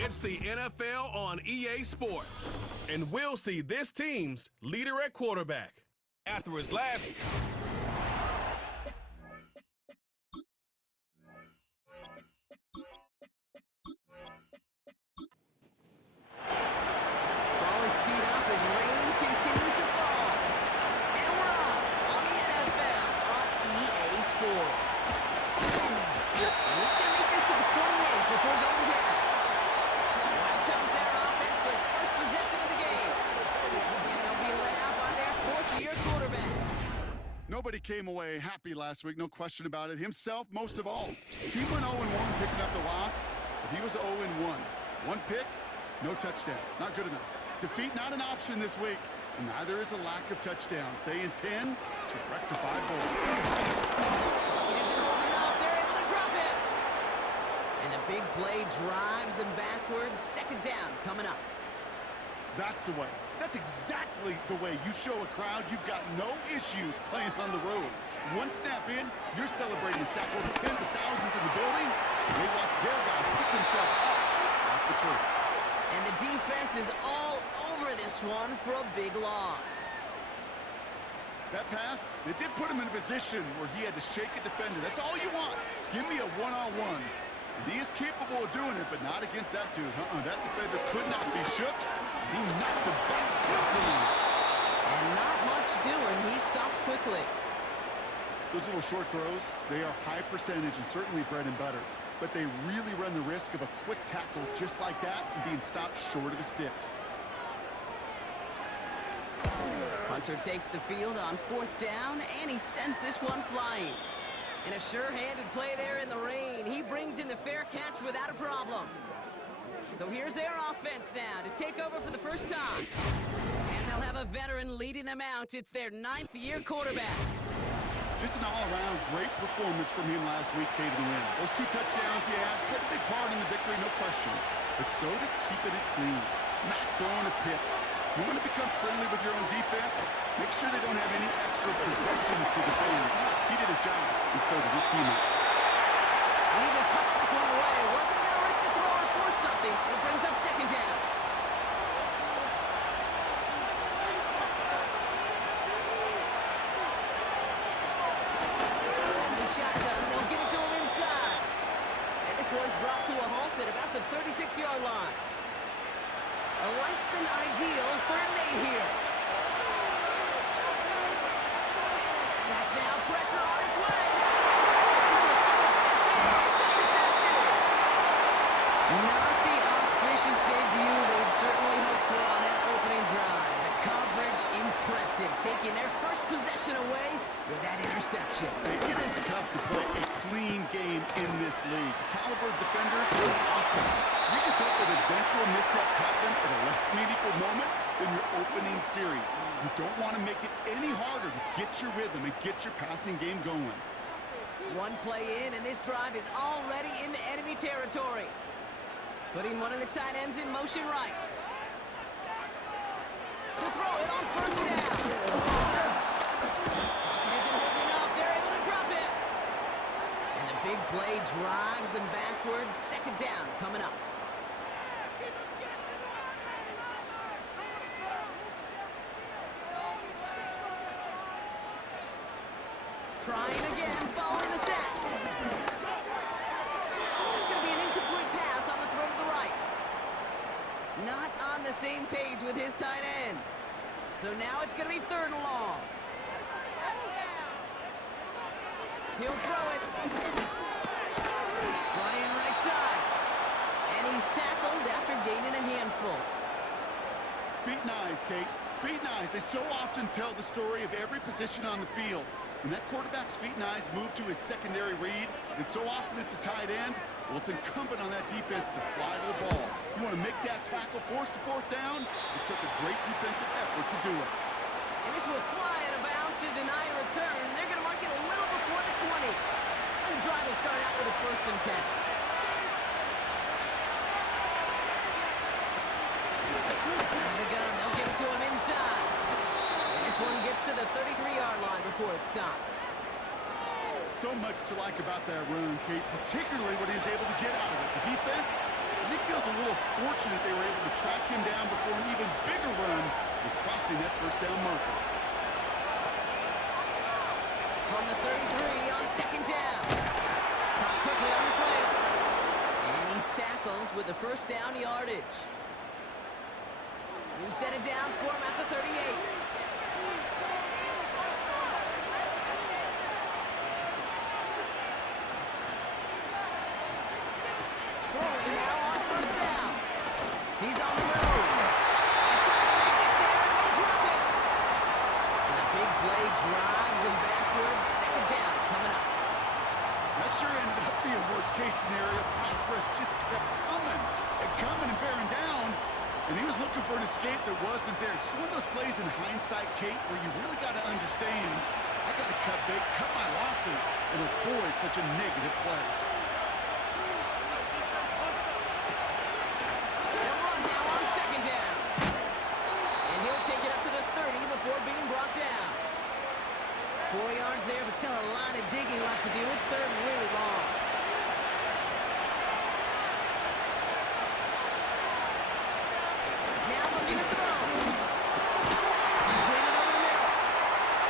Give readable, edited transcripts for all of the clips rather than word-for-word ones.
It's the NFL on EA Sports. And we'll see this team's leader at quarterback. After his last... Ball is teed up as rain continues to fall. And we're off on the NFL on EA Sports. And he's going to make this to the 28 before going down. Out comes their offense for its first possession of the game. And they'll be led out by their fourth-year quarterback. Nobody came away happy last week, no question about it. Himself, most of all. Team went 0-1 picking up the loss, but he was 0-1. One pick, no touchdowns. Not good enough. Defeat not an option this week, and neither is a lack of touchdowns. They intend to rectify both. He isn't holding up. They're able to drop it. And the big play drives them backwards. Second down coming up. That's the way. That's exactly the way you show a crowd you've got no issues playing on the road. One snap in, you're celebrating a sack over tens of thousands in the building. They watch their guy pick himself up off the turf. And the defense is all over this one for a big loss. That pass, it did put him in a position where he had to shake a defender. That's all you want. Give me a one-on-one. And he is capable of doing it, but not against that dude. That defender could not be shook. He knocked him back. And not much doing. He stopped quickly. Those little short throws, they are high percentage and certainly bread and butter. But they really run the risk of a quick tackle just like that and being stopped short of the sticks. Punter takes the field on fourth down, and he sends this one flying. And a sure-handed play there in the rain. He brings in the fair catch without a problem. So here's their offense now to take over for the first time. And they'll have a veteran leading them out. It's their ninth-year quarterback. Just an all-around great performance from him last week, Kate, to win. Those 2 touchdowns he had played a big part in the victory, no question. But so did keeping it clean, not throwing a pick. You want to become friendly with your own defense? Make sure they don't have any extra possessions to defend. He did his job, and so did his teammates. And he just hucks this one away. Wasn't going to risk a throw or force something. It brings up second down. Shotgun, they'll give it to him inside. And this one's brought to a halt at about the 36-yard line. A less than ideal 3rd and 8 here. Back now, pressure on its way. Oh, someone stepped in. It's intercepted. Not the auspicious debut they'd certainly hoped for on that opening drive. The coverage impressive, taking their first possession away with that interception. It is tough to play a clean game in this league. Caliber defenders are awesome. You just hope that eventual missteps happen at a less meaningful moment than your opening series. You don't want to make it any harder to get your rhythm and get your passing game going. One play in, and this drive is already into enemy territory. Putting one of the tight ends in motion right. To throw it on first down. Pocket isn't holding up. They're able to drop it. And the big play drives them backwards. Second down coming up. Trying again, following the sack. It's going to be an incomplete pass on the throw to the right. Not on the same page with his tight end. So now it's going to be 3rd and long. He'll throw it. Running right side. And he's tackled after gaining a handful. Feet and eyes, Kate. Feet and eyes. They so often tell the story of every position on the field. When that quarterback's feet and eyes move to his secondary read, and so often it's a tight end, well, it's incumbent on that defense to fly to the ball. You want to make that tackle, force the 4th down? It took a great defensive effort to do it. And this will fly out of bounds to deny a return. They're going to mark it a little before the 20. And the drive will start out with a 1st and 10. Out of the gun, they'll give it to him inside. And this one gets to the 33-yard line before it's stopped. So much to like about that run, Kate, particularly when he was able to get out of it. The defense, And he feels a little fortunate they were able to track him down before an even bigger run and crossing that first down marker. From the 33 on second down. Caught quickly on the slant. And he's tackled with the first down yardage. New set of downs for him at the 38. Throwing now on first down. He's on the move. He's trying to get there and they drop it. And a big play drives them backwards. Second down coming up. That sure ended up being worst-case scenario. Pass rush just kept coming and bearing down. And he was looking for an escape that wasn't there. Just one of those plays in hindsight, Kate, where you really got to understand, I got to cut bait, cut my losses, and avoid such a negative play. They'll run now on second down. And he'll take it up to the 30 before being brought down. 4 yards there, but still a lot of digging left to do. It's third and really long. Now looking to throw. Completed over the middle.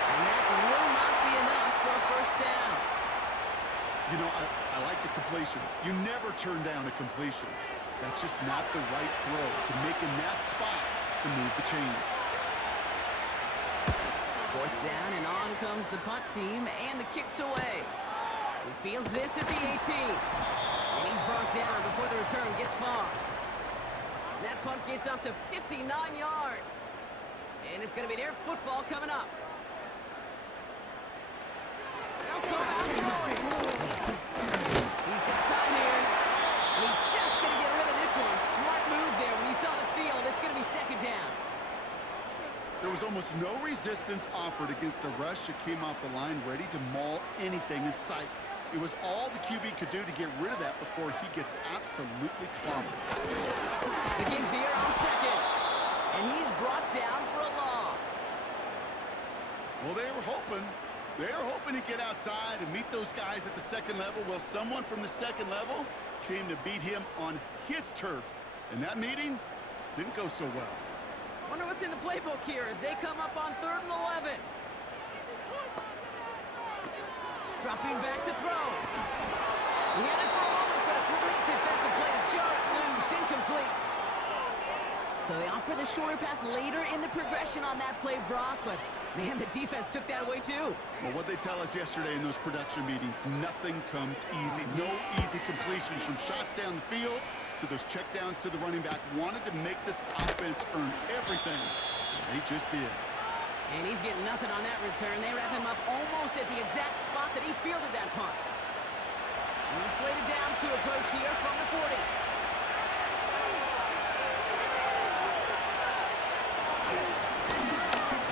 And that will not be enough for a first down. You know, I like the completion. You never turn down a completion. That's just not the right throw to make in that spot to move the chains. Fourth down, and on comes the punt team, and the kick's away. He fields this at the 18. And he's brought down before the return gets far. That punt gets up to 59 yards. And it's going to be their football coming up. They'll come out throwing. He's got time here. And he's just going to get rid of this one. Smart move there. When you saw the field, it's going to be second down. There was almost no resistance offered against a rush that came off the line ready to maul anything in sight. It was all the QB could do to get rid of that before he gets absolutely clobbered. Begins here on second. And he's brought down for a loss. Well, they were hoping to get outside and meet those guys at the second level. Well, someone from the second level came to beat him on his turf. And that meeting didn't go so well. Wonder what's in the playbook here as they come up on 3rd and 11. Dropping back to throw. He had it for a moment, but a great defensive play to jar it loose. Incomplete. So they opt for the shorter pass later in the progression on that play, Brock, but man, the defense took that away too. Well, what they tell us yesterday in those production meetings, nothing comes easy. No easy completions from shots down the field to those checkdowns to the running back. Wanted to make this offense earn everything. They just did. And he's getting nothing on that return. They wrap him up almost at the exact spot that he fielded that punt. And he's slated downs to approach here from the 40.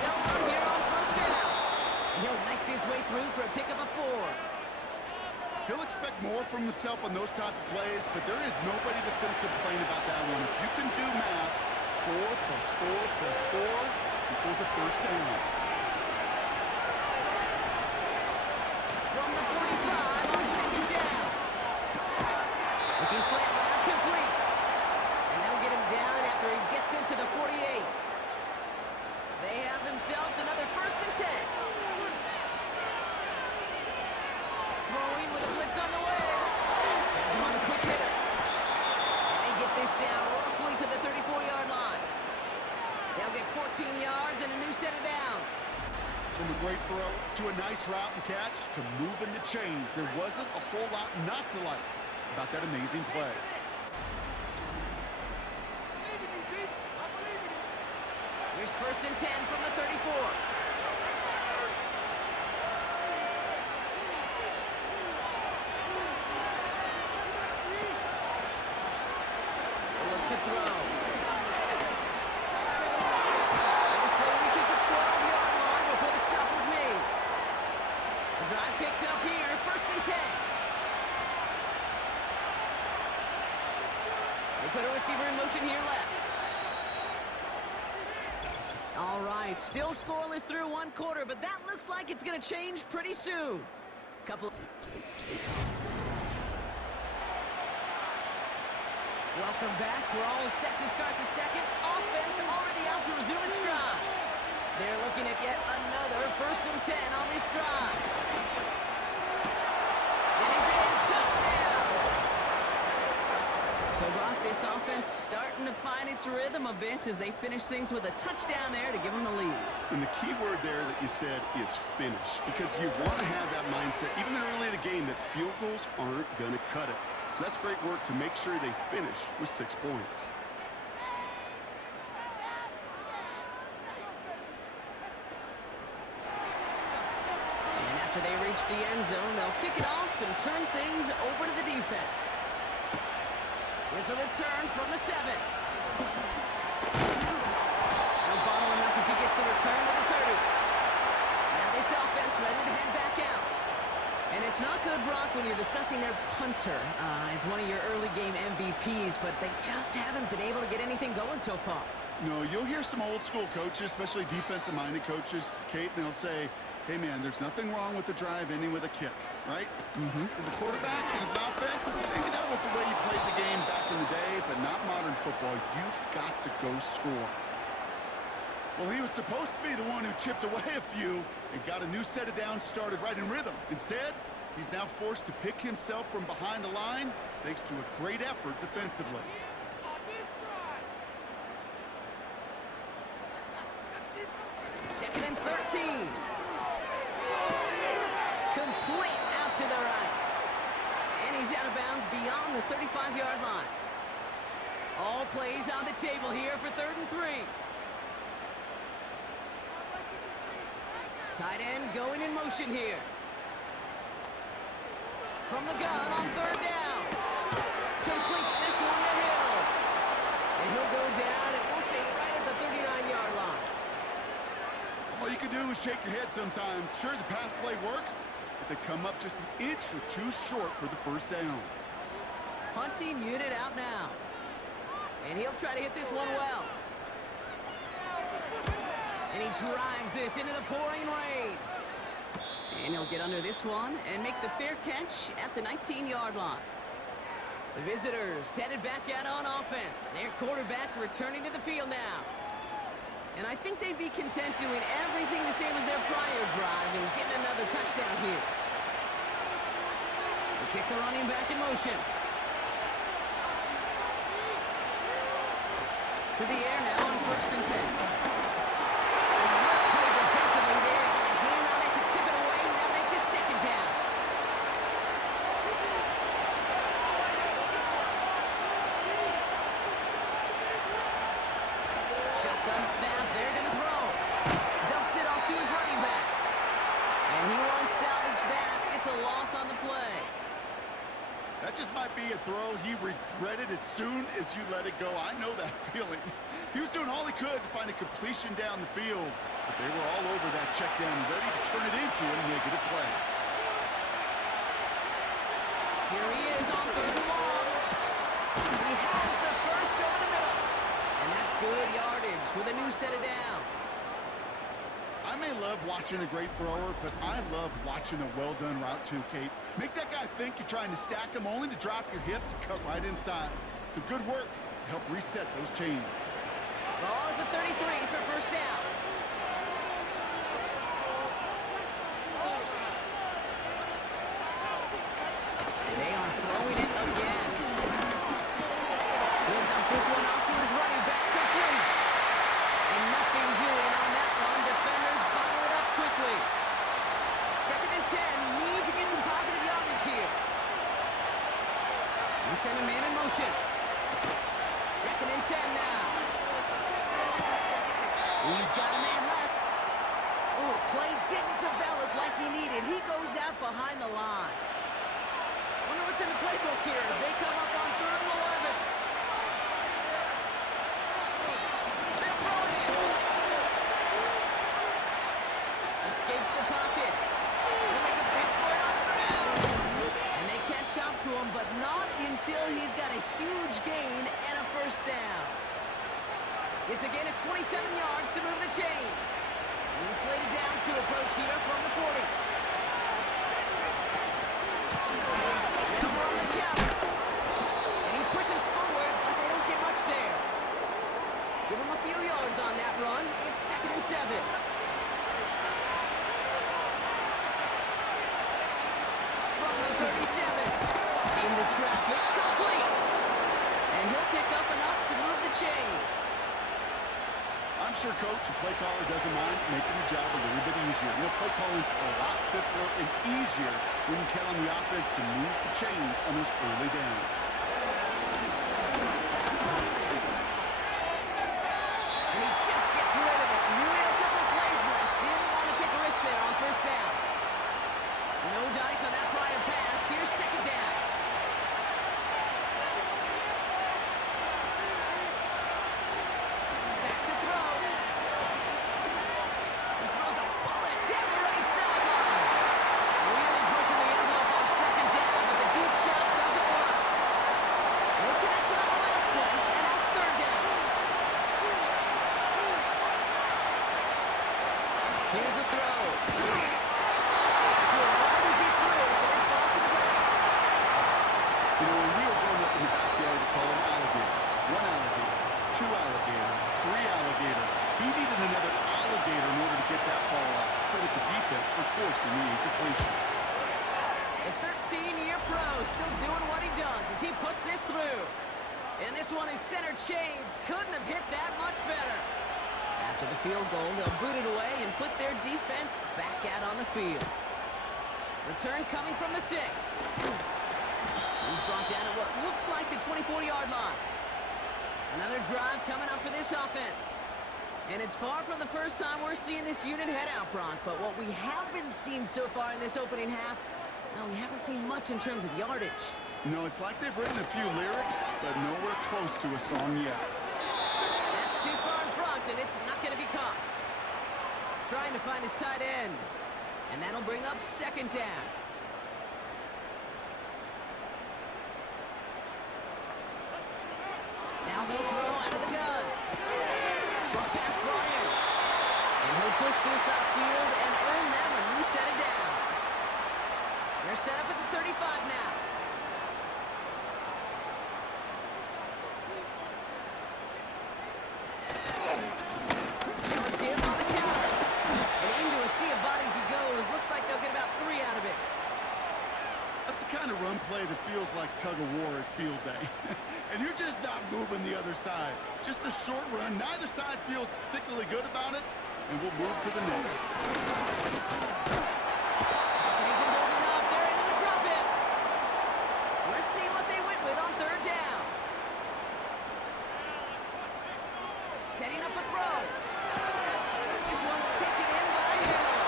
They'll run here on first down. And he'll knife his way through for a pickup of 4. He'll expect more from himself on those type of plays, but there is nobody that's going to complain about that one. If you can do math, 4 plus 4 plus 4 equals a first down. From the 45 on second down. Looking slant route complete. And they'll get him down after he gets into the 48. They have themselves another first and 10. Throwing with a blitz on the way. Has him on a quick hitter. And they get this down roughly to the 34-yard line. They'll get 14 yards and a new set of downs. From a great throw to a nice route and catch to moving the chains, there wasn't a whole lot not to like about that amazing play. Here's first and 10 from the 34. Look to throw. And this play reaches the 12-yard line before the stop is made. The drive picks up here, first and 10. They put a receiver in motion here left. All right, still scoreless through one quarter, but that looks like it's going to change pretty soon. Welcome back. We're all set to start the second. Offense already out to resume its stride. They're looking at yet another 1st and 10 on this drive. And he's in. Touchdown. So, Brock, this offense starting to find its rhythm a bit as they finish things with a touchdown there to give them the lead. And the key word there that you said is finish, because you want to have that mindset, even early in the game, that field goals aren't going to cut it. So that's great work to make sure they finish with 6 points. And after they reach the end zone, they'll kick it off and turn things over to the defense. Here's a return from the 7. They'll bottle him up as he gets the return to the 30. Now this offense ready to head back out. And it's not good, Brock, when you're discussing their punter as one of your early game MVPs, but they just haven't been able to get anything going so far. No, you'll hear some old school coaches, especially defensive-minded coaches, Kate, and they'll say, hey, man, there's nothing wrong with the drive ending with a kick, right? As a quarterback and as an offense, maybe that was the way you played the game back in the day, but not modern football. You've got to go score. Well, he was supposed to be the one who chipped away a few and got a new set of downs started right in rhythm. Instead, he's now forced to pick himself from behind the line thanks to a great effort defensively. 2nd and 13. Complete out to the right. And he's out of bounds beyond the 35-yard line. All plays on the table here for 3rd and 3. Tight end going in motion here. From the gun on 3rd down. Completes this one to Hill. And he'll go down, and we'll say right at the 39-yard line. All you can do is shake your head sometimes. Sure, the pass play works, but they come up just an inch or two short for the 1st down. Punting unit out now. And he'll try to hit this one well. And he drives this into the pouring rain. And he'll get under this one and make the fair catch at the 19-yard line. The visitors headed back out on offense. Their quarterback returning to the field now. And I think they'd be content doing everything the same as their prior drive and getting another touchdown here. They kick the running back in motion. To the air now on 1st and 10. Defensively there, got a hand on it to tip it away. That makes it 2nd down. Shotgun snap, they're going to throw. Dumps it off to his running back. And he won't salvage that. It's a loss on the play. That just might be a throw he regretted as soon as you let it go. I know that feeling. He was doing all he could to find a completion down the field, but they were all over that check down, ready to turn it into a negative play. Here he is on 3rd and long. He has the first over the middle. And that's good yardage with a new set of downs. I may love watching a great thrower, but I love watching a well-done route too, Kate. Make that guy think you're trying to stack him only to drop your hips and cut right inside. Some good work to help reset those chains. Ball at the 33 for 1st down. They are throwing it again. He'll dump this one off to his running back, complete. And nothing doing on that one. Defenders bottle it up quickly. 2nd and 10. Need to get some positive yardage here. We send a man in motion. 2nd and 10 now. He's got a man left. Oh, play didn't develop like he needed. He goes out behind the line. Wonder what's in the playbook here as they come up on 3rd and 11. They're throwing it. Escapes the pocket. They'll make a big for it on the ground. And they catch up to him, but not until he's got a huge gain and a 1st down. It's again at 27 yards to move the chains. New slated downs to approach here from the 40. Now we're on the counter. And he pushes forward, but coach, a play caller doesn't mind making the job a little bit easier. You know, play calling's a lot simpler and easier when you count on the offense to move the chains on those early downs. And he just gets rid of it. Knew he had a couple of plays left. Didn't want to take a risk there on first down. No dice on that prior pass. Here's second down. Back to throw. He throws a bullet down the right sideline. Really pushing the envelope on second down, but the deep shot doesn't work. No connection on the last play, and now it's third down. Here's a throw. To a right as he throws, and it falls to the ground. You know, when we were growing up in the backyard, we call them alligators. One alligator, two alligator, three alligator. He needed another alligator in order to get that ball off. Credit the defense for forcing the incompletion. The 13-year pro still doing what he does as he puts this through. And this one is center chains. Couldn't have hit that much better. After the field goal, they'll boot it away and put their defense back out on the field. Return coming from the 6. He's brought down at what looks like the 24-yard line. Another drive coming up for this offense. And it's far from the first time we're seeing this unit head out, Brock. But what we haven't seen so far in this opening half, well, we haven't seen much in terms of yardage. No, it's like they've written a few lyrics, but nowhere close to a song yet. That's too far in front, and it's not going to be caught. Trying to find his tight end. And that'll bring up second down. Now they'll throw out of the gun. Short pass Bryant. And he'll push this upfield and earn them a new set of downs. They're set up at the 35 now. They'll give on the counter. And into a sea of bodies he goes. Looks like they'll get about 3 out of it. That's the kind of run play that feels like tug-of-war at field day. And you're just not moving the other side. Just a short run. Neither side feels particularly good about it. And we'll move to the next. He's holding up. They're into the drop it. Let's see what they went with on third down. Setting up a throw. This one's taken in by Hill.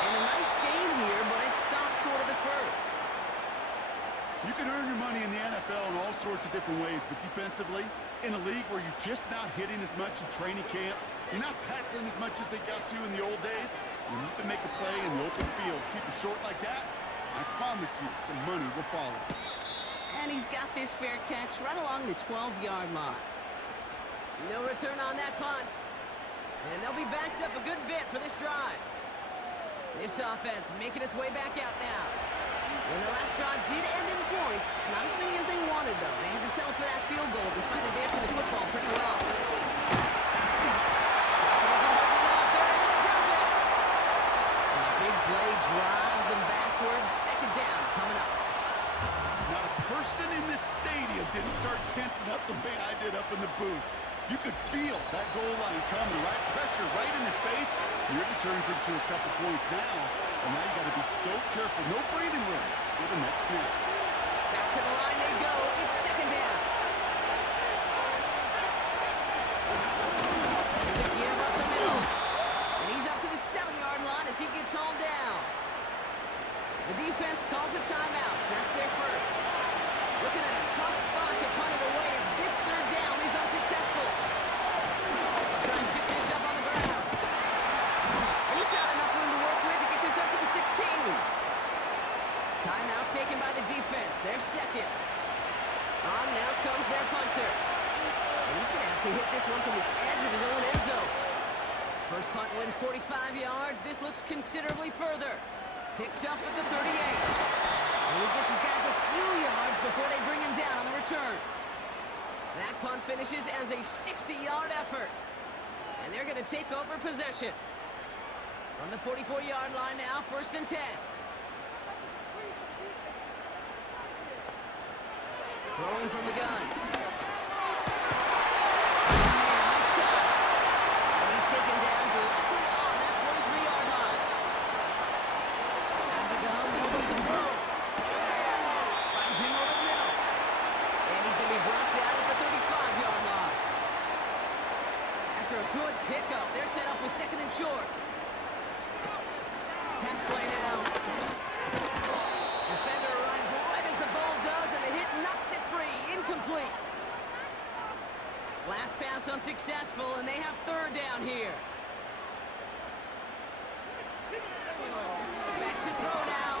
And a nice game here, but it stopped short of the first. You can earn your money in the NFL in all sorts of different ways, but defensively, in a league where you're just not hitting as much in training camp, you're not tackling as much as they got to in the old days, when you can make a play in the open field, keep it short like that, I promise you some money will follow. And he's got this fair catch right along the 12-yard line. No return on that punt. And they'll be backed up a good bit for this drive. This offense making its way back out now. And the last drive did end in points. Not as many as they wanted, though. They had to settle for that field goal despite advancing the football pretty well. And a big play drives them backwards. Second down coming up. Not a person in this stadium didn't start tensing up the way I did up in the booth. You could feel that goal line coming, right? Pressure right in his face. Nearly turned into a couple points now. And now you got to be so careful. No breathing room for the next snap. Back to the line they go. It's second down. To give up the middle. And he's up to the 7-yard line as he gets hauled down. The defense calls a timeout. That's their first. Looking at a tough spot to punt it away. This third down is unsuccessful. They'll try and pick this up on the ground. And he found enough room to work with to get this up to the 16. Timeout taken by the defense. Their second. On now comes their punter. And he's going to have to hit this one from the edge of his own end zone. First punt win 45 yards. This looks considerably further. Picked up at the 38. And he gets his guys a few yards before they bring him down on the return. That punt finishes as a 60-yard effort. And they're going to take over possession. From the 44-yard line now, 1st and 10. Throwing from the gun. And Last pass unsuccessful, and they have third down here. Back to throw now.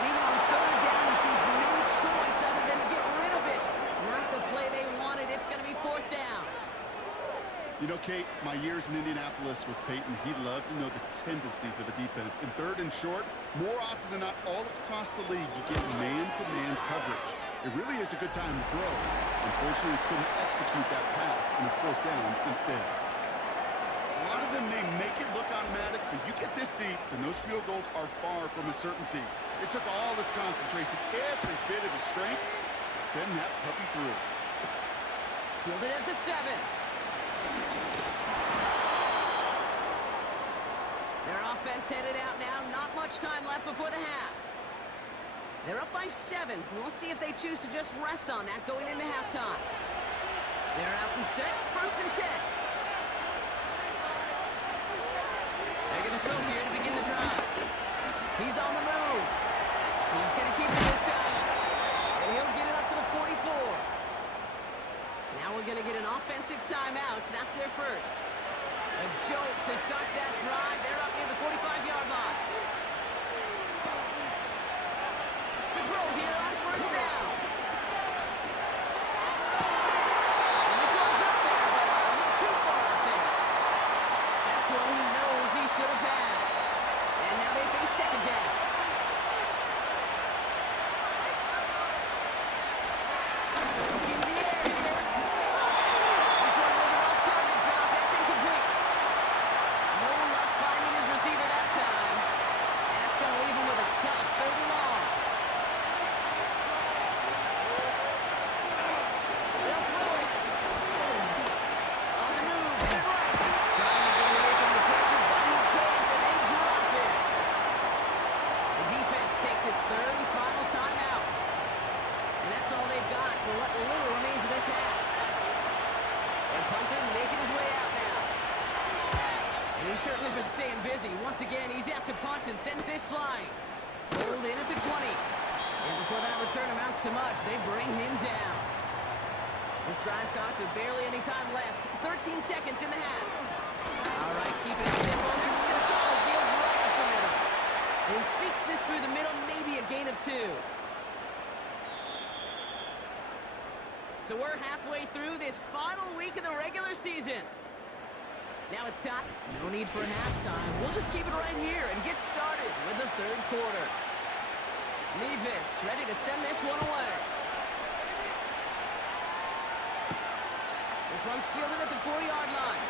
And even on third down, he sees no choice other than to get rid of it. Not the play they wanted. It's going to be fourth down. You know, Kate, my years in Indianapolis with Peyton, he loved to know the tendencies of a defense. In third and short, more often than not, all across the league, you get man-to-man coverage. It really is a good time to throw. Unfortunately, couldn't execute that pass in a fourth down instead. A lot of them may make it look automatic, but you get this deep, and those field goals are far from a certainty. It took all this concentration, every bit of his strength, to send that puppy through. Fielded at the 7. Their offense headed out now. Not much time left before the half. They're up by 7. We'll see if they choose to just rest on that going into halftime. They're out and set. First and 10. They're going to throw here to begin the drive. He's on the move. He's going to keep it this time. And he'll get it up to the 44. Now we're going to get an offensive timeout. That's their first. A jolt to start that drive. They're up near the 45-yard line. To throw here on first down. And this one's up there, but a little too far up there. That's what he knows he should have had. And now they face second down. Into the air here. This one with an off-target drop. That's incomplete. No luck finding his receiver that time. That's going to leave him with a tough third and long. They'll throw it. On the move, headed right. Trying to get away from the pressure, but he can't, and they drop it. The defense takes its third and final timeout. And that's all they've got for what little remains of this half. And punter making his way out now. And he's certainly been staying busy. Once again, he's out to punt and sends this flying. Pulled in at the 20. And before that return amounts to much, they bring him down. This drive starts with barely any time left. 13 seconds in the half. All right, keeping it simple. They're just going to call a field right up the middle. And he sneaks this through the middle, maybe a gain of 2. So we're halfway through this final week of the regular season. Now it's time. No need for halftime. We'll just keep it right here and get started with the third quarter. Levis ready to send this one away. This one's fielded at the 4-yard line.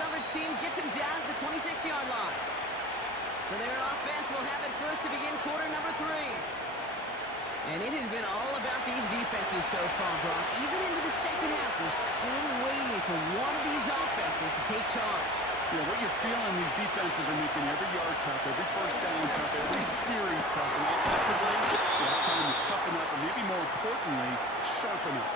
Coverage team gets him down at the 26-yard line. So their offense will have it first to begin quarter number 3. And it has been all about these defenses so far, Brock. Even into the second half, we're still waiting for one of these offenses to take charge. Yeah, what you're feeling, these defenses are making every yard tough, every first down tough, every series tough. And offensively, yeah, it's time to toughen up, and maybe more importantly, sharpen up.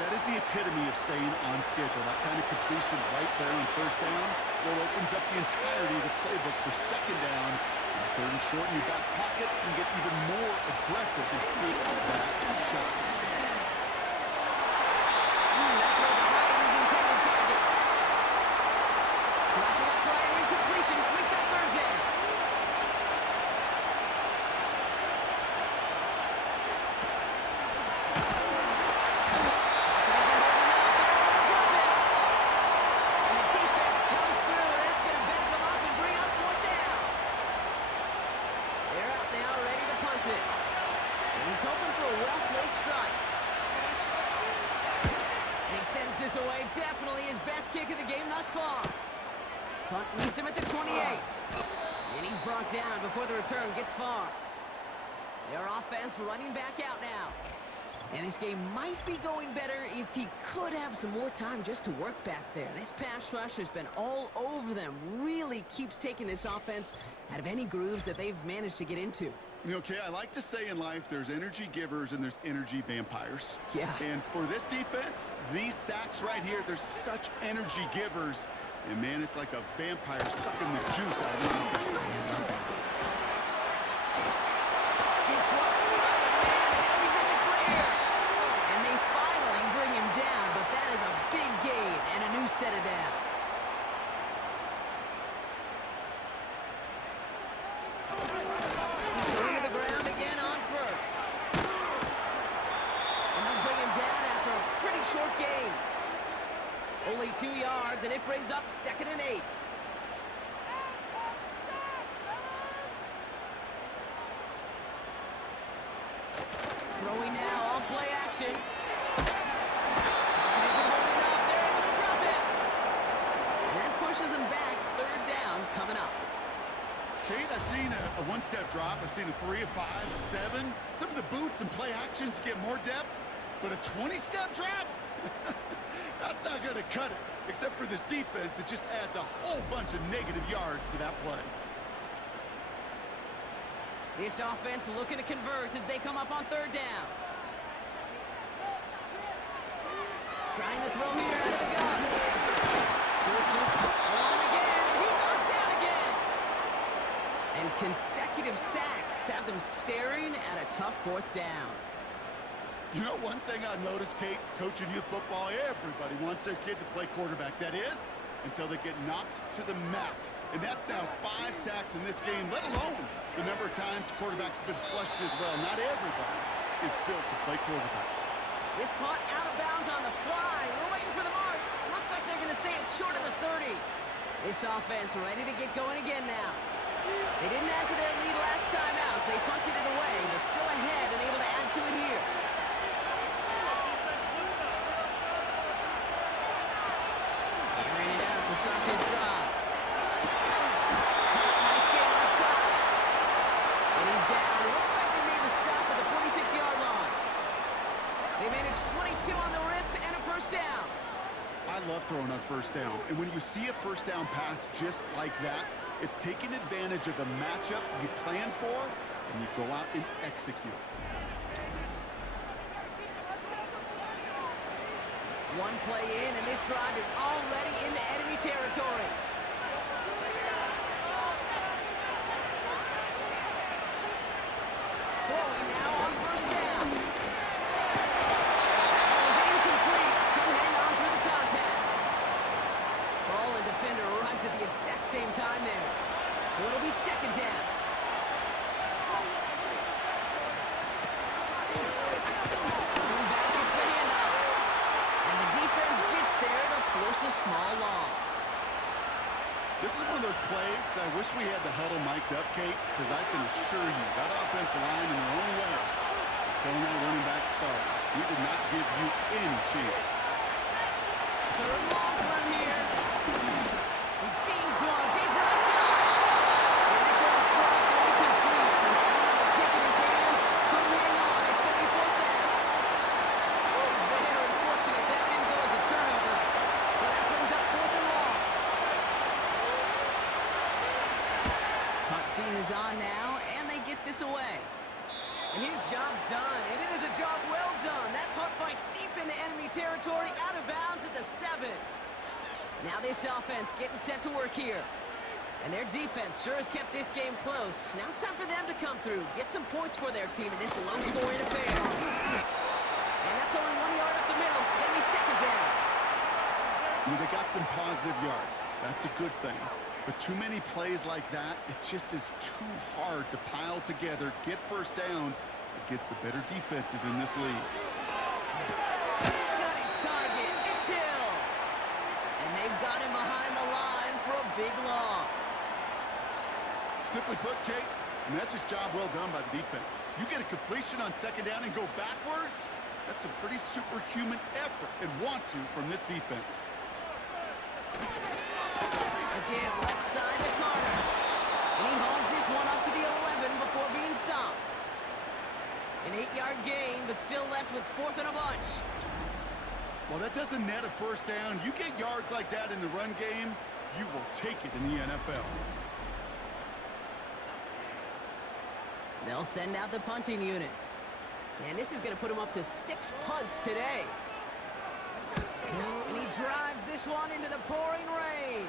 That is the epitome of staying on schedule. That kind of completion right there on first down, well, opens up the entirety of the playbook for second down. Third and short in your back pocket, and get even more aggressive and take that shot. That throw behind his intended target. So after that prior incompletion, we've got third down. And the defense comes through. That's going to back them up and bring up fourth down. They're out now, ready to punt it. And he's hoping for a well-placed strike. And he sends this away. Definitely his best kick of the game thus far. Punt meets him at the 28. And he's brought down before the return gets far. Their offense running back out now. And this game might be going better if he could have some more time just to work back there. This pass rush has been all over them. Really keeps taking this offense out of any grooves that they've managed to get into. Okay, I like to say in life there's energy givers and there's energy vampires. Yeah. And for this defense, these sacks right here, they're such energy givers. And man, it's like a vampire sucking the juice out of the offense. Jinx one by a man, and Going to the ground again on first. And they'll bring him down after a pretty short gain. Only 2 yards, and it brings up 2nd and 8. Throwing now on play action. Isn't holding up. They're able to drop it. And that pushes them back. 3rd down coming up. Kate, I've seen a one-step drop. I've seen a 3, a 5, a 7. Some of the boots and play actions get more depth, but a 20-step drop? That's not going to cut it. Except for this defense, it just adds a whole bunch of negative yards to that play. This offense looking to convert as they come up on 3rd down. Trying to throw here out of the gun. Searches on him again, and he goes down again. And consecutive sacks have them staring at a tough 4th down. You know, one thing I noticed, Kate, coaching youth football, everybody wants their kid to play quarterback. That is, until they get knocked to the mat. And that's now 5 sacks in this game, let alone the number of times quarterbacks have been flushed as well. Not everybody is built to play quarterback. This punt out of bounds on the fly. We're waiting for the mark. Looks like they're going to say it's short of the 30. This offense ready to get going again now. They didn't add to their lead last time out, so they punted it away, but still ahead and able to add to it here. Airing it out to start this drive. Nice game left side. And he's down. Looks like they made the stop at the 46-yard line. They managed 22 on the rip and a 1st down. I love throwing on 1st down. And when you see a 1st down pass just like that, it's taking advantage of a matchup you plan for, and you go out and execute. One play in, and this drive is already into enemy territory. Throwing now on 1st down. That was incomplete. Couldn't hang on through the contact. Ball and defender arrived at the exact same time there. So it'll be 2nd down. Going back, it's the handoff. And the defense gets there to force a small loss. This is one of those plays that I wish we had the huddle mic'd up, Kate, because I can assure you that offensive line in their own way is telling that running back, sorry, we did not give you any chance. 3rd long from here. He beams one deep right side. And this one is dropped and incomplete. So now with the kick in his hands, couldn't hang on. It's going to be 4th down. Very unfortunate. That didn't go as a turnover. So that brings up 4th and long. Punt team is on now, and they get this away. And his job's done, and it is a job well done. That punt fight's deep into enemy territory, out of bounds at the 7. Now this offense getting set to work here. And their defense sure has kept this game close. Now it's time for them to come through, get some points for their team in this low-scoring affair. And that's only 1 yard up the middle. Gonna be 2nd down. I mean, they got some positive yards. That's a good thing. But too many plays like that, it just is too hard to pile together, get 1st downs against the better defenses in this league. Got his target. It's Hill. And they've got him behind the line for a big loss. Simply put, Kate, and that's just job well done by the defense. You get a completion on 2nd down and go backwards, that's a pretty superhuman effort and want to from this defense. Again, left side to Carter. And he hauls this one up to the 11 before being stopped. An 8-yard gain, but still left with 4th and a bunch. Well, that doesn't net a 1st down. You get yards like that in the run game, you will take it in the NFL. They'll send out the punting unit. And this is going to put him up to 6 punts today. And he drives this one into the pouring rain.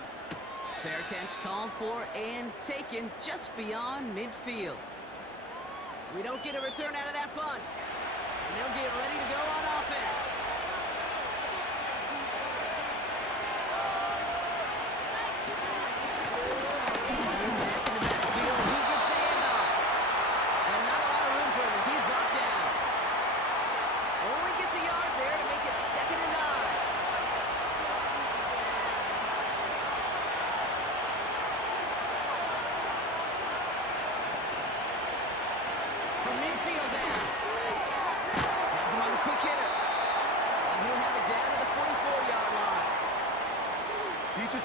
Fair catch called for and taken just beyond midfield. We don't get a return out of that punt. And they'll get ready to go on offense. Back in the backfield, he gets the handoff.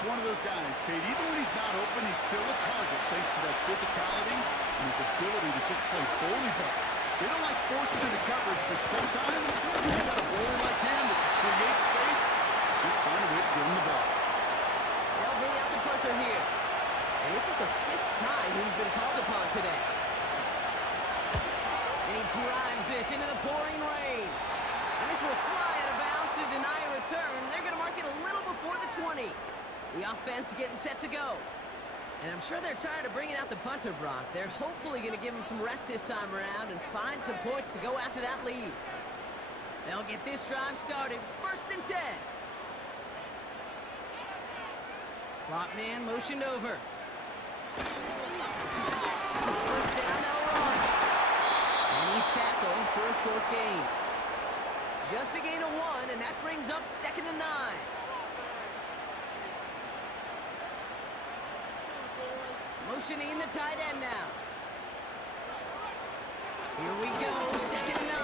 just one of those guys, Kate. Even when he's not open, he's still a target thanks to that physicality and his ability to just play bully ball. They don't like forcing into coverage, but sometimes when you got a bowler like him that can create space, just find a way to get him the ball. They'll bring out the punter here. And this is the 5th time he's been called upon today. And he drives this into the pouring rain. And this will fly out of bounds to deny a return. They're going to mark it a little before the 20. The offense getting set to go. And I'm sure they're tired of bringing out the punter, Brock. They're hopefully going to give him some rest this time around and find some points to go after that lead. They'll get this drive started. 1st and 10. Slot man motioned over. 1st down, they'll run. And he's tackled for a short gain. Just a gain of 1, and that brings up 2nd and 9. Motioning the tight end now. Here we go, 2nd and 9.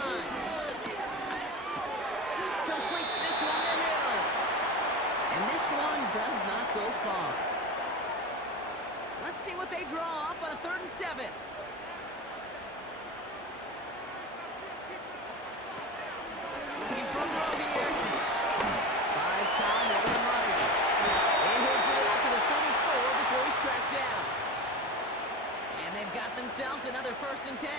Completes this one to Hill. And this one does not go far. Let's see what they draw up on a 3rd and 7. Looking for a throw here. Buys time, let him run. And he'll get it out to the 34 before he's tracked down. And they've got themselves another 1st and 10.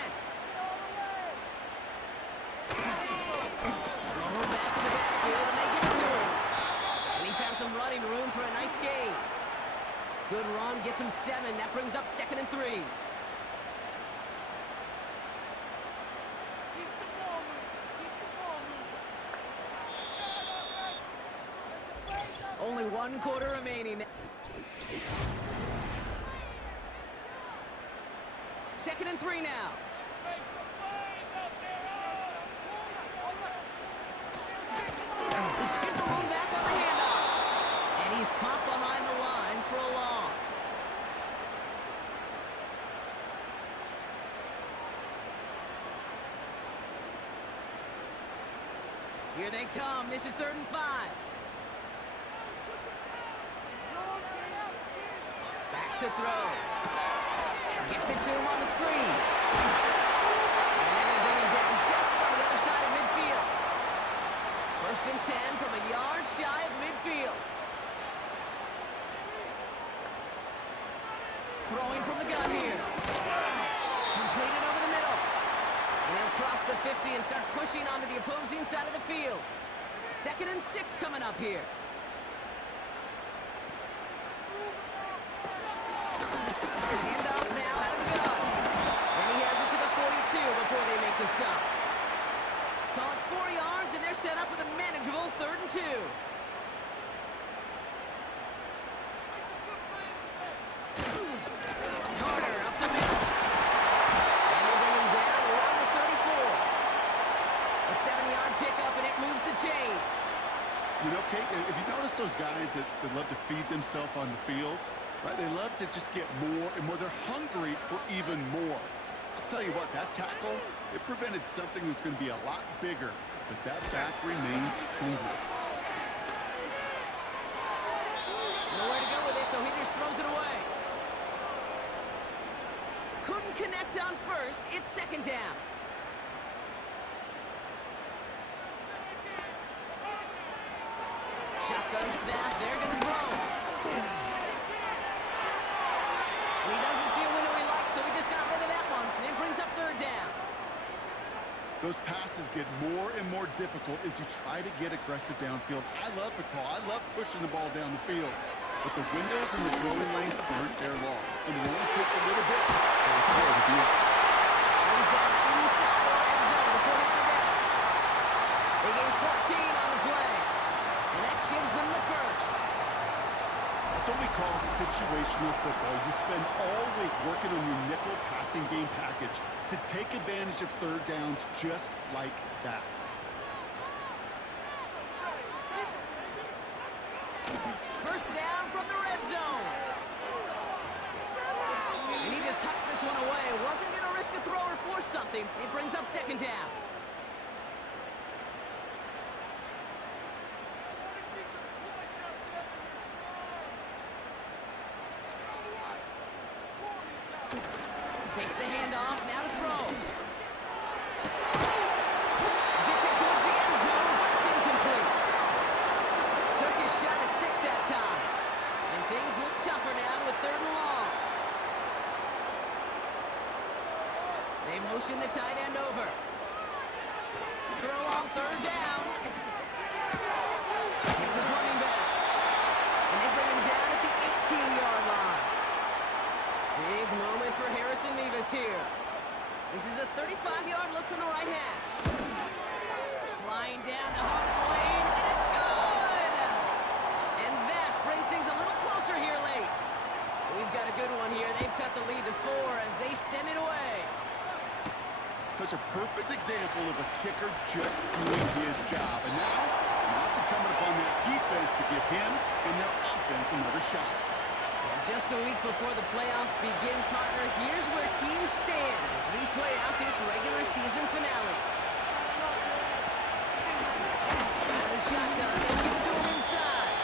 Throw back in the backfield, and they give it to him. And he found some running room for a nice gain. Good run, gets him 7. That brings up 2nd and 3. Only 1 quarter remaining. 2nd and 3 now. Here's the one back on the handoff. And he's caught behind the line for a loss. Here they come. This is 3rd and 5. Back to throw. Gets it to him on the screen. And they're going to bring him down just on the other side of midfield. 1st and 10 from a yard shy of midfield. Throwing from the gun here. Completed over the middle. And he'll cross the 50 and start pushing onto the opposing side of the field. 2nd and 6 coming up here. Handoff now out of the gun. And he has it to the 42 before they make the stop. Call it 4 yards, and they're set up with a manageable 3rd and 2. Carter up the middle. And they bring him down around the 34. A 7-yard pickup, and it moves the chains. You know, Kate, if you notice those guys that love to feed themselves on the field, right? They love to just get more and more. They're hungry for even more. I'll tell you what, that tackle, it prevented something that's going to be a lot bigger, but that back remains hungry. Nowhere to go with it, so he just throws it away. Couldn't connect on 1st. It's 2nd down. Shotgun snap. They're going to throw. And he doesn't see a window he likes, so he just got rid of that one. And it brings up 3rd down. Those passes get more and more difficult as you try to get aggressive downfield. I love the call. I love pushing the ball down the field. But the windows and the throwing lanes aren't there long. And it only takes a little bit for the throw to be up. And he's down inside the red zone before hitting the deck. They gain 14 on the play. And that gives them the 1st. That's what we call situational football. You spend all week working on your nickel passing game package to take advantage of 3rd downs just like that. First down from the red zone. And he just hucks this one away. Wasn't going to risk a throw or force something. It brings up 2nd down. Takes the handoff, now to throw. Gets it towards the end zone, but it's incomplete. Took his shot at 6 that time. And things look tougher now with 3rd and long. They motion the tight end over. Throw on 3rd down. It's his running back. And they bring him down at the 18-yard line. Big moment for Harrison Mevis here. This is a 35-yard look from the right hash. Flying down the heart of the lane, and it's good! And that brings things a little closer here late. We've got a good one here. They've cut the lead to 4 as they send it away. Such a perfect example of a kicker just doing his job. And now it's incumbent upon their defense to give him and their offense another shot. And just a week before the playoffs begin, partner, here's where teams stand as we play out this regular season finale. Out of the shotgun, they'll give it to him inside.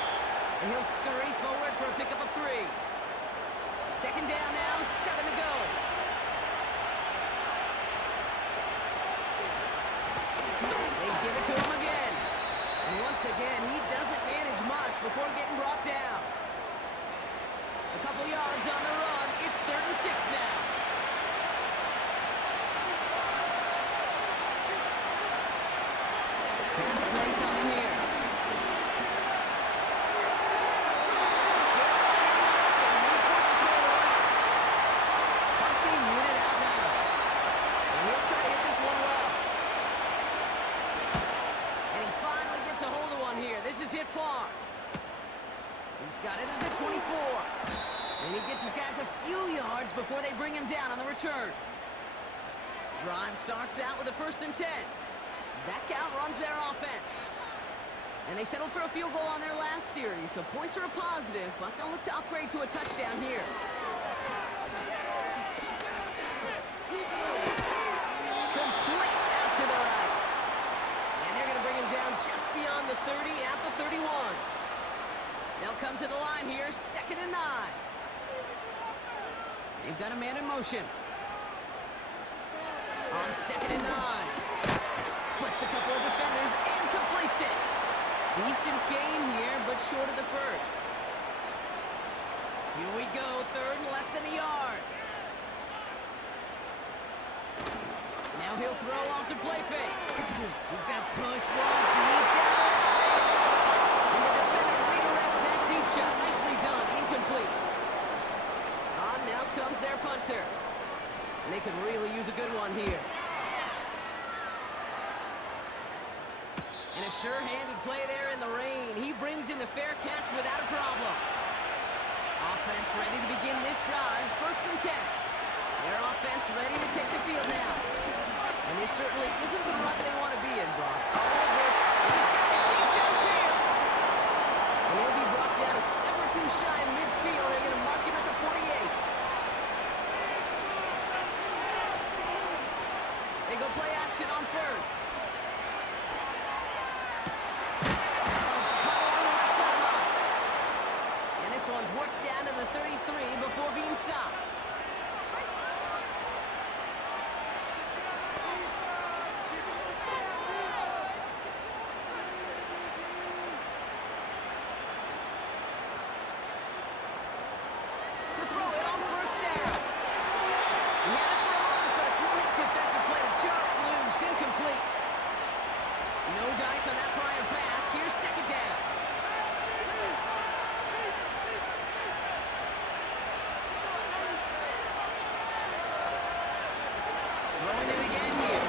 And he'll scurry forward for a pickup of 3. 2nd down now, 7 to go. They give it to him again. And once again, he doesn't manage much before getting brought down. A couple yards on the run. It's 3rd and 6 now. Pass play coming here. He's forced to throw it away. Punting unit out now. And he'll try to hit this one well. And he finally gets a hold of one here. This is hit far. He's got it at the 24. And he gets his guys a few yards before they bring him down on the return. Drive starts out with a 1st and 10. Back out runs their offense. And they settled for a field goal on their last series, so points are a positive, but they'll look to upgrade to a touchdown here. Complete out to the right. And they're going to bring him down just beyond the 30 at the 31. They'll come to the line here, 2nd and 9. They've got a man in motion. On 2nd and 9. Splits a couple of defenders and completes it. Decent gain here, but short of the 1st. Here we go, 3rd and less than a yard. Now he'll throw off the play fake. He's got to push one deep down the right. And the defender redirects that deep shot. Nicely done, incomplete. On now comes their punter. And they could really use a good one here. And a sure-handed play there in the rain. He brings in the fair catch without a problem. Offense ready to begin this drive. 1st and 10. Their offense ready to take the field now. And this certainly isn't the run they want to be in, Brock. He's got it deep downfield. And he'll be brought down a step or 2 shy in midfield. They're going to mark him at the 48. They go play action on 1st. This one's worked down to the 33 before being stopped. To throw it on 1st down. He had it for a moment, but a great defensive play to jar it loose. Incomplete. No dice on that prior pass. Here's 2nd down. Throwing it again here.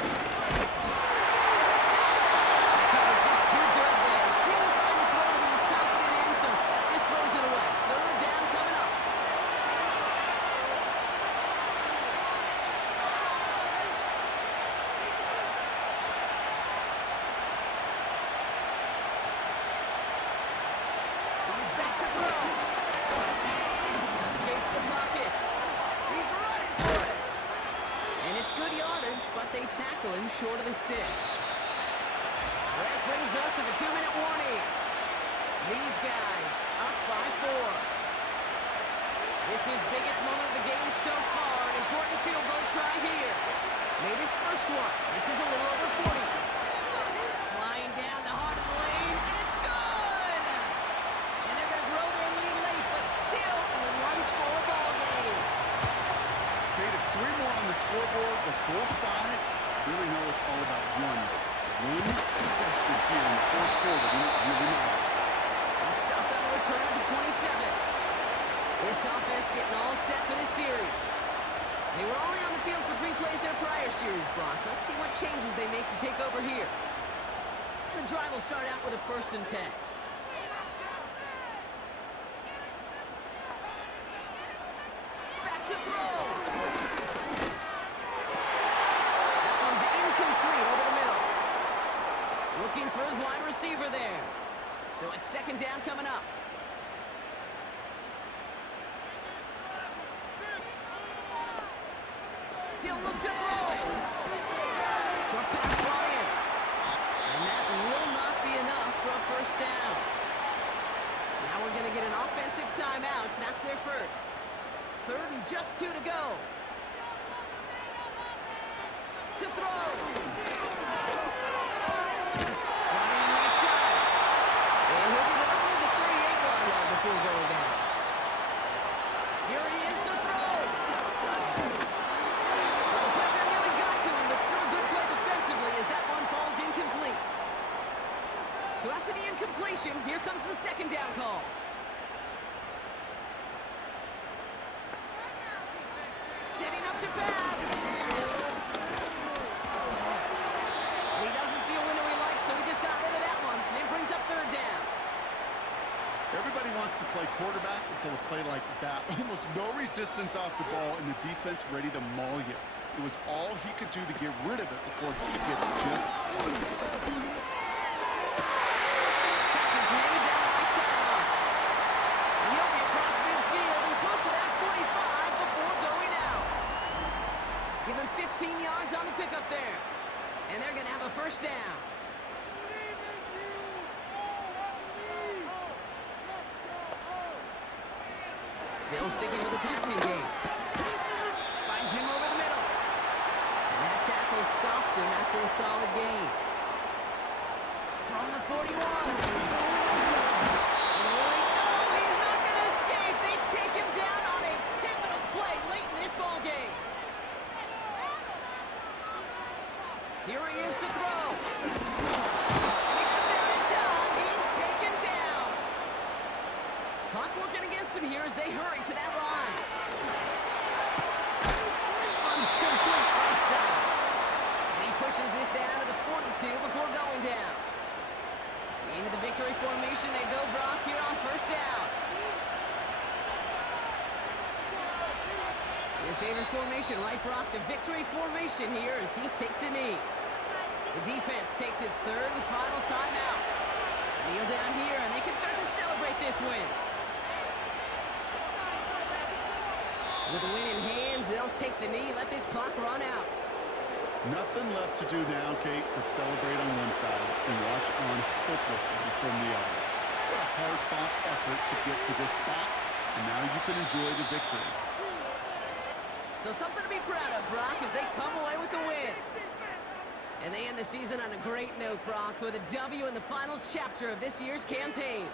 Cover just too good there. Didn't find the throw that he was confident in, so just throws it away. 3rd down coming up. He's back to throw. Escapes the pocket. He's running for it. And it's good yardage, but they tackle him short of the sticks. That brings us to the 2-minute warning. These guys up by 4. This is biggest moment of the game so far. An important field goal first one. This is a little over 40. Flying down the heart of the lane, and it's good! And they're going to grow their lead late, but still a one-score ball game. Kate, it's 3 more on the scoreboard, but both sides really know it's all about one possession here in the fourth quarter when it really matters. He stopped on the return of the 27. This offense getting all set for this series. They were only on the field for 3 plays their prior series, Brock. Let's see what changes they make to take over here. And the drive will start out with a 1st and 10. Back to throw. That one's incomplete over the middle. Looking for his wide receiver there. So it's 2nd down coming up. He'll look to throw it. Short pass brought in. And that will not be enough for a 1st down. Now we're going to get an offensive timeout. That's their first. 3rd and just 2 to go. To throw. Running right side. And he'll get it up near the 38-yard line before going down. Here he is to throw. As that one falls incomplete. So after the incompletion, here comes the 2nd down call. Setting up to pass. And he doesn't see a window he likes, so he just got rid of that one. And it brings up 3rd down. Everybody wants to play quarterback until a play like that. Almost no resistance off the ball and the defense ready to maul you. It was all he could do to get rid of it before he gets just close. Catch is made down the right sideline. And he'll be across midfield and close to that 45 before going out. Give him 15 yards on the pickup there. And they're going to have a 1st down. Still sticking with the passing game. Finds him over the middle. And that tackle stops him after a solid gain. From the 41. And really, no, he's not going to escape. They take him down on a pivotal play late in this ball game. Here he is to throw. And he got there in time. He's taken down. Clock working against him here as they hurry to that line. Complete right side. And he pushes this down to the 42 before going down. Into the victory formation they go, Brock, here on 1st down. Your favorite formation, right, Brock? The victory formation here as he takes a knee. The defense takes its 3rd and final timeout. Kneel down here, and they can start to celebrate this win. With the win in hands, they'll take the knee, let this clock run out. Nothing left to do now, Kate, but celebrate on one side and watch on hopelessly from the other. What a hard-fought effort to get to this spot, and now you can enjoy the victory. So something to be proud of, Brock, as they come away with the win. And they end the season on a great note, Brock, with a W in the final chapter of this year's campaign.